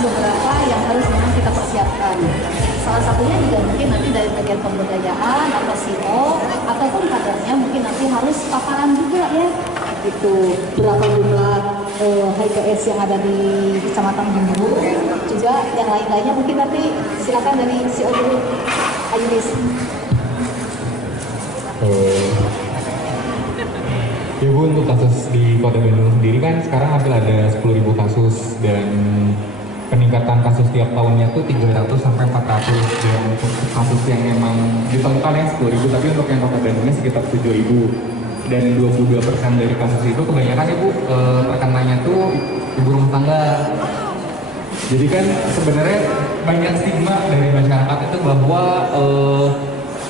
beberapa yang harus memang kita persiapkan. Salah satunya juga mungkin nanti dari bagian pemberdayaan atau CEO ataupun kadernya mungkin nanti harus paparan juga ya. Itu berapa jumlah HPS yang ada di Kecamatan Bumbu, juga yang lain-lainnya mungkin nanti silakan dari CEO dulu. Ayo Bis. Ya Bu, untuk kasus di Kota Bandung sendiri kan sekarang hampir ada 10.000 kasus dan peningkatan kasus tiap tahunnya tuh 300 sampai 400 dan untuk kasus yang memang ditemukan ya 10.000, tapi untuk yang Kota Bandungnya sekitar 7.000 dan 22% dari kasus itu kebanyakan ya Bu terkenanya tuh ibu rumah tangga. Jadi kan sebenarnya banyak stigma dari masyarakat itu bahwa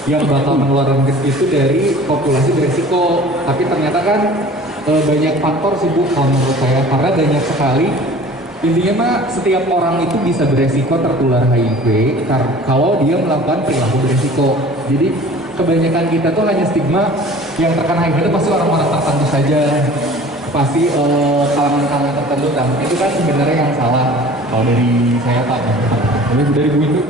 yang bakal menularkan itu dari populasi beresiko, tapi ternyata kan banyak faktor sih Bu kalau menurut saya, karena banyak sekali. Intinya mah setiap orang itu bisa beresiko tertular HIV kalau dia melakukan perilaku beresiko. Jadi kebanyakan kita tuh hanya stigma yang terkena HIV itu pasti orang-orang tertentu saja, pasti kalangan-kalangan tertentu, dan itu kan sebenarnya yang salah. Kalau dari saya Pak, dari Bu itu.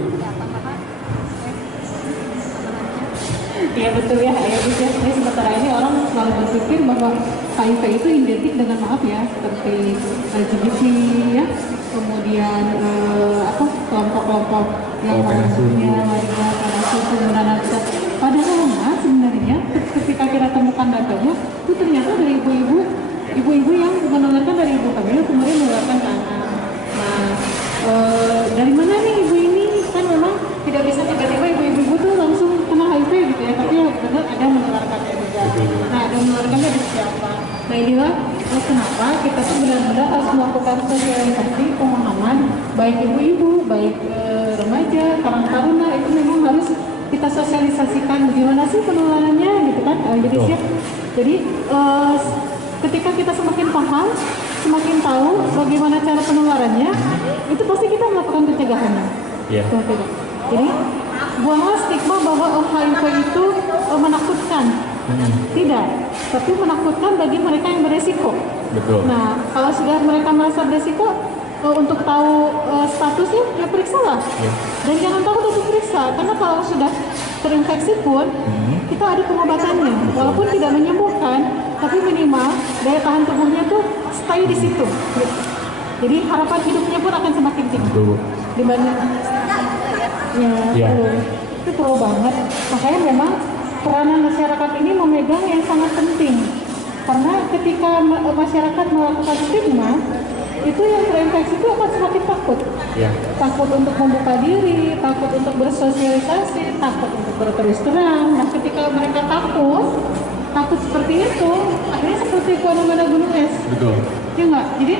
Ya betul ya, ya bisa. Sementara ini orang selalu berpikir bahwa HIV itu identik dengan maaf ya, seperti LGBT ya, kemudian kelompok-kelompok yang lainnya, warga panasu, kemudian padahal sebenarnya ketika kita temukan datanya itu ternyata dari ibu-ibu yang menularkan dari ibu hamil kemudian menularkan ke anak. Nah, dari mana nih ibu ini? Kan memang tidak bisa tiba-tiba ibu-ibu tuh langsung kena HIV gitu ya, tapi benar ada menularkannya juga. Nah, ada menularkannya dari siapa? Nah, inilah kenapa kita tuh benar-benar harus melakukan sosialisasi pemahaman baik ibu-ibu, baik remaja, karang taruna, itu memang harus kita sosialisasikan bagaimana sih penularannya gitu kan. Jadi ketika kita semakin paham, semakin tahu bagaimana cara penularannya, itu pasti kita melakukan pencegahannya. Jadi buanglah stigma bahwa HIV itu menakutkan. Tidak, tapi menakutkan bagi mereka yang beresiko. Betul. Nah, kalau sudah mereka merasa beresiko, untuk tahu statusnya, ya periksalah. Dan jangan takut untuk periksa, karena kalau sudah terinfeksi pun, kita ada pengobatannya. Walaupun tidak menyembuhkan, tapi minimal daya tahan tubuhnya tuh stay di situ. Jadi harapan hidupnya pun akan semakin tinggi. Dibanding itu pro banget. Makanya memang peranan masyarakat ini memegang yang sangat penting. Karena ketika masyarakat melakukan stigma, itu yang terinfeksi itu akan semakin takut. Takut untuk membuka diri, takut untuk bersosialisasi, takut untuk berterus terang. Nah, ketika mereka takut seperti itu, akhirnya seperti fenomena gunung es. Betul. Ya enggak? Jadi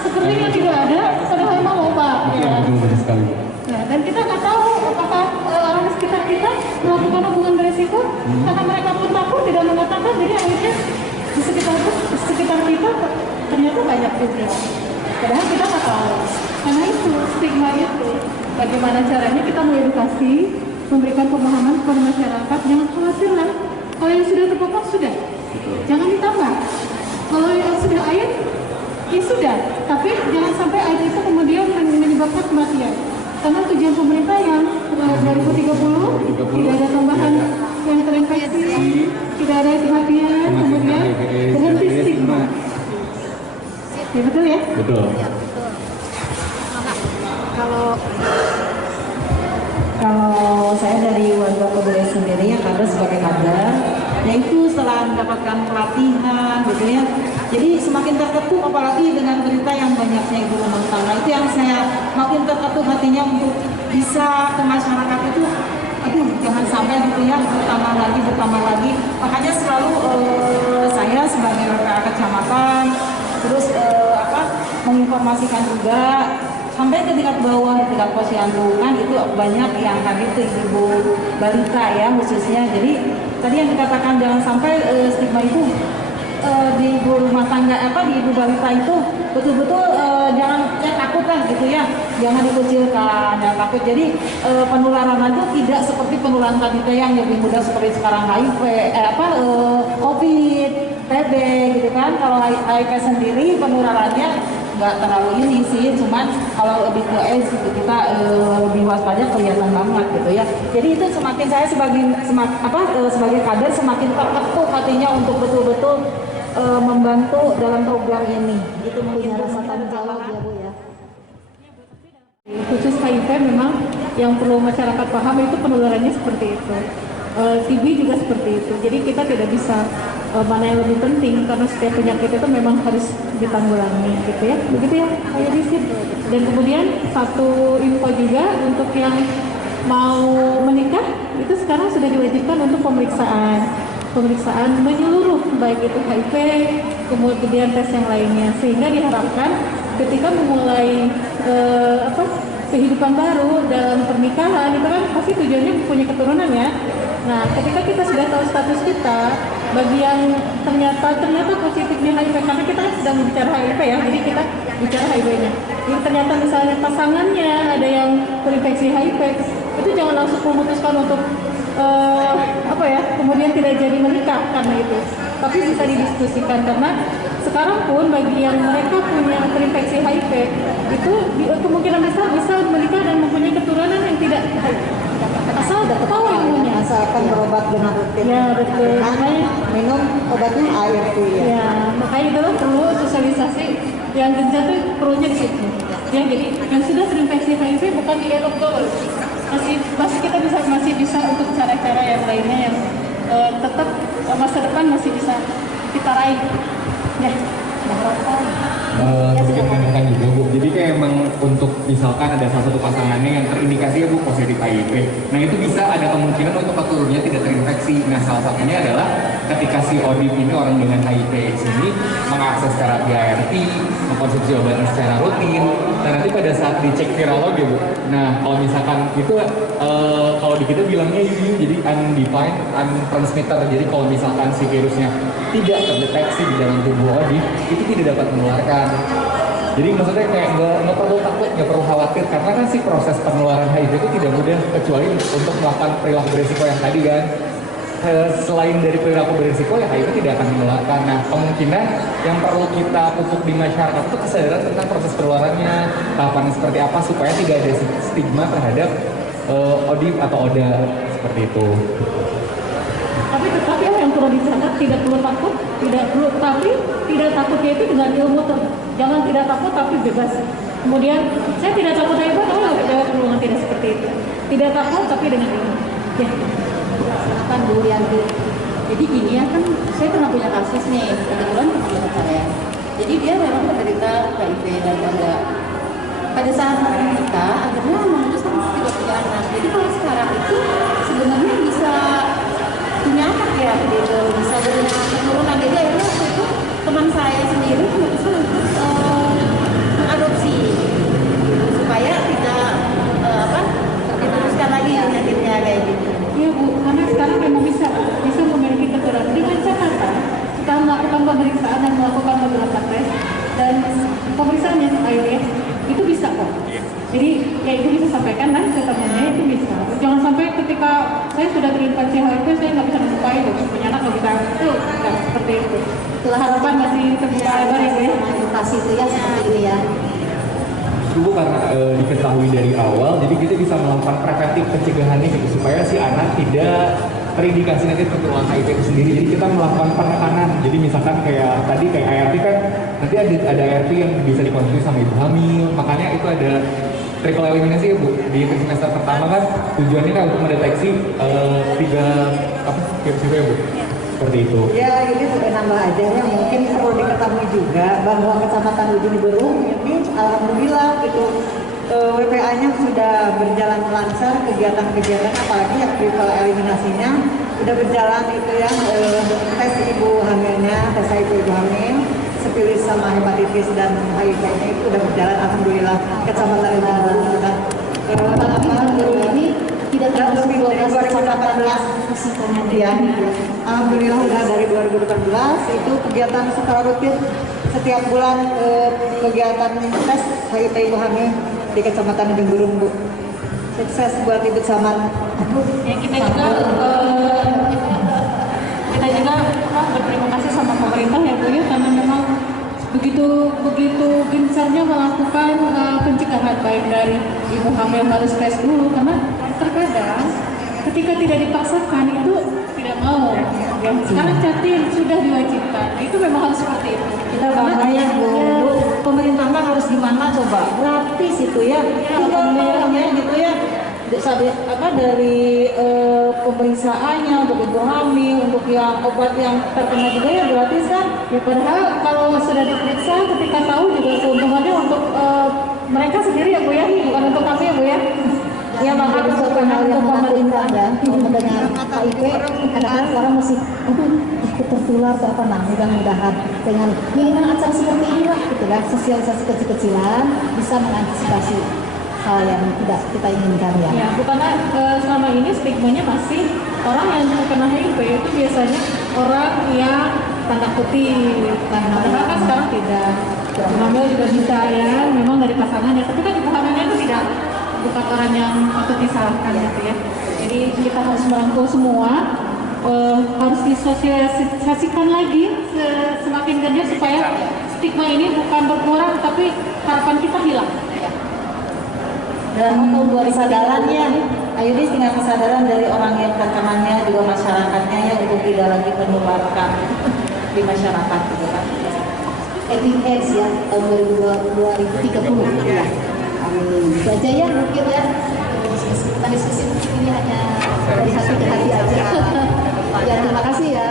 sepertinya tidak ada, padahal mau obat. Betul sekali. Nah, dan kita nggak tahu apakah orang di sekitar kita melakukan hubungan beresiko, karena mereka pun takut tidak mengatakan, jadi akhirnya di sekitar kita ternyata banyak juga. Padahal kita nggak tahu. Karena itu stigma itu, bagaimana caranya kita mengedukasi, memberikan pemahaman kepada masyarakat, jangan khawatir lah. Kalau yang sudah terpapar sudah, jangan ditambah. Kalau yang sudah air, ya sudah. Tapi jangan sampai air itu kemudian menyebabkan kematian. Karena tujuan pemerintah yang 2030 tidak ada tambahan yang terinfeksi, tidak ada kematian, kemudian berhenti stigma. Ya betul ya? Betul. Kalau saya dari warga Kodere sendiri ya, kader sebagai kader, yaitu setelah mendapatkan pelatihan gitu ya, jadi semakin terketuk apalagi dengan berita yang banyaknya ibu rumah tangga, itu yang saya makin terketuk hatinya untuk bisa ke masyarakat itu, aduh jangan sampai gitu ya, bertambah lagi. Makanya selalu saya sebagai WPA kecamatan terus menginformasikan juga sampai ke tingkat bawah, tingkat posyandu kan itu banyak yang tadi itu ibu balita ya khususnya. Jadi tadi yang dikatakan jangan sampai stigma itu di ibu rumah tangga di ibu balita itu betul-betul jangan takut lah gitu ya, jangan dikucilkan, jangan takut. Jadi penularan itu tidak seperti penularan tadi yang lebih mudah seperti sekarang HIV, COVID, TB gitu kan. Kalau HIV sendiri penularannya nggak terlalu ini sih, cuman kalau lebih ke kita lebih waspada kelihatan banget gitu ya. Jadi itu semakin saya sebagai kader semakin terketuk hatinya untuk betul-betul membantu dalam program ini. Itu mungkin rasa tanggung jawab ya Bu ya. Khusus HIV memang yang perlu masyarakat paham itu penularannya seperti itu. TB juga seperti itu. Jadi kita tidak bisa mana yang lebih penting karena setiap penyakit itu memang harus ditanggulangi gitu ya. Begitu ya, kayak di sini. Dan kemudian satu info juga untuk yang mau menikah itu sekarang sudah diwajibkan untuk pemeriksaan menyeluruh baik itu HIV kemudian tes yang lainnya sehingga diharapkan ketika memulai kehidupan baru dalam pernikahan itu kan pasti tujuannya punya keturunan ya. Nah, ketika kita sudah tahu status kita, bagi yang ternyata positifnya HIV, karena kita kan sedang bicara HIV ya, jadi kita bicara HIV-nya. Jadi ternyata misalnya pasangannya ada yang terinfeksi HIV, itu jangan langsung memutuskan untuk kemudian tidak jadi menikah karena itu. Tapi bisa didiskusikan karena sekarang pun bagi yang mereka punya terinfeksi HIV itu kemungkinan besar bisa menikah dan mempunyai keturunan yang tidak HIV. Asal tahu ilmunya, asalkan berobat dengan rutin. Ya betul. Makanya minum obatnya ARV ya. Ya makanya itu perlu sosialisasi yang gencar tuh perlunya di situ. Ya jadi yang sudah terinfeksi HIV bukan dielok dulu. Masih kita masih bisa untuk cara-cara yang lainnya yang tetap masa depan masih bisa kita raih. Ya. Sedikit menambahkan juga Bu, jadi kayak emang untuk misalkan ada salah satu pasangannya yang terindikasi ya Bu positif HIV, nah itu bisa ada kemungkinan untuk keturunannya tidak terinfeksi. Nah salah satunya adalah ketika si ODIP ini orang dengan HIV ini mengakses terapi ART, mengkonsumsi obatnya secara rutin, dan nanti pada saat dicek virologi Bu, nah kalau misalkan itu kalau di kita bilangnya UU, jadi undefined untransmitter, jadi kalau misalkan si virusnya tidak terdeteksi di dalam tubuh ODIP, itu tidak dapat menularkan. Jadi maksudnya kayak nggak perlu takut, nggak perlu khawatir, karena kan si proses penularan HIV itu tidak mudah kecuali untuk melakukan perilaku berisiko yang tadi kan. Selain dari perilaku berisiko, ya HIV tidak akan menularkan. Nah, kemungkinan yang perlu kita pupuk di masyarakat itu kesadaran tentang proses penularannya, tahapannya seperti apa supaya tidak ada stigma terhadap ODIP atau ODA seperti itu. Tapi yang perlu dicatat tidak perlu takut, tapi tidak takutnya itu dengan ilmu jangan tidak takut tapi bebas. Kemudian saya tidak takut HIV, jawab perlu tidak seperti itu. Tidak takut tapi dengan ilmu. Ya. Silakan Bu Yanti. Jadi gini ya kan, saya pernah punya kasus nih, kebetulan teman saya. Jadi dia memang menderita HIV dan ada pada saat menikah akhirnya memutuskan untuk tidak punya anak. Jadi kalau sekarang itu sebenarnya bisa punya anak ya, gitu, bisa punya keturunan. Jadi akhirnya waktu itu teman saya sendiri memutuskan untuk mengadopsi supaya tidak diteruskan lagi penyakitnya kayak gitu. Iya Bu, karena sekarang memang bisa memiliki keturunan dengan catatan setelah melakukan pemeriksaan dan melakukan beberapa tes dan pemeriksaannya IVF itu bisa kok. Jadi ya itu bisa sampaikan nanti ke temannya, itu bisa. Jangan sampai ketika saya sudah terinfeksi HIV saya nggak bisa menyukai itu punya anak nggak bisa, itu nggak seperti itu. Harapan masih terbuka lebar ya Bu ya. Edukasi itu ya seperti ini ya. Itu karena diketahui dari awal, jadi kita bisa melakukan preventif pencegahannya gitu supaya si anak tidak terindikasi nanti tertular HIV itu sendiri. Jadi kita melakukan penekanan. Jadi misalkan kayak tadi kayak ART kan nanti ada ART yang bisa dikonsumsi sama ibu hamil. Makanya itu ada triple eliminasi ya Bu. Di semester pertama kan tujuannya kan untuk mendeteksi virus itu ya Bu. Seperti itu. Ya ini sudah nambah aja ya, mungkin perlu diketahui juga bahwa Kecamatan Ujung Berung ini alhamdulillah gitu WPA-nya sudah berjalan lancar, kegiatan-kegiatan apalagi yang triple eliminasinya sudah berjalan itu ya, tes ibu hamilnya, tes HIV ibu hamil, sifilis sama hepatitis dan HIV-nya itu sudah berjalan alhamdulillah. Kecamatan Ujung Berung sudah ini tidak termasuk 2018 ya. Alhamdulillah sudah dari 2018 itu kegiatan secara rutin setiap bulan kegiatan tes HIV ibu hamil di Kecamatan Ujung Berung Bu. Sukses buat Ibu Camat. Ya, kita juga berterima kasih sama pemerintah ya Bu ya, karena memang begitu gencarnya melakukan pencegahan, baik dari ibu hamil harus tes dulu, karena terkadang ketika tidak dipaksakan itu tidak mau. Ya, sekarang catin sudah diwajibkan, nah, itu memang harus seperti itu. Kita bahaya Bu, pemerintah kan harus gimana coba, gratis itu ya, ya gitu ya. Dari pemeriksaannya untuk ibu hamil, untuk yang obat yang terkena juga ya gratis kan? Ya padahal kalau sudah diperiksa ketika tahu juga keuntungannya untuk mereka sendiri ya Bu ya, bukan untuk kami ya Bu ya. Ya maka suatu hal yang menakutkan ya, mendengar HIV, kadang-kadang orang masih, ikut tertular atau apa, nah mudah-mudahan dengan minimal acara seperti inilah gitu ya, sosialisasi kecil-kecilan bisa mengantisipasi hal yang tidak kita inginkan ya. Ya, bukannya selama ini stigmanya masih orang yang terkena HIV itu biasanya orang yang tanda kutip. Padahal kan sekarang tidak. Hamil juga bisa ya, memang dari pasangannya. Tapi kan ibu hamilnya itu tidak, bukan orang yang patut disalahkan gitu ya. Jadi kita harus merangkul semua, harus disosialisasikan lagi semakin gencar supaya stigma ini bukan berkurang, tapi harapan kita hilang. Dan kesadarannya, ayo tinggal kesadaran dari orang yang terkenanya juga masyarakatnya ya, untuk tidak lagi menularkan di masyarakat gitu kan. AIDS ya tahun 2030 ya. Amin. Itu aja ya mungkin ya. Kita diskusi ini hanya dari hati ke hati aja. Ya terima kasih ya.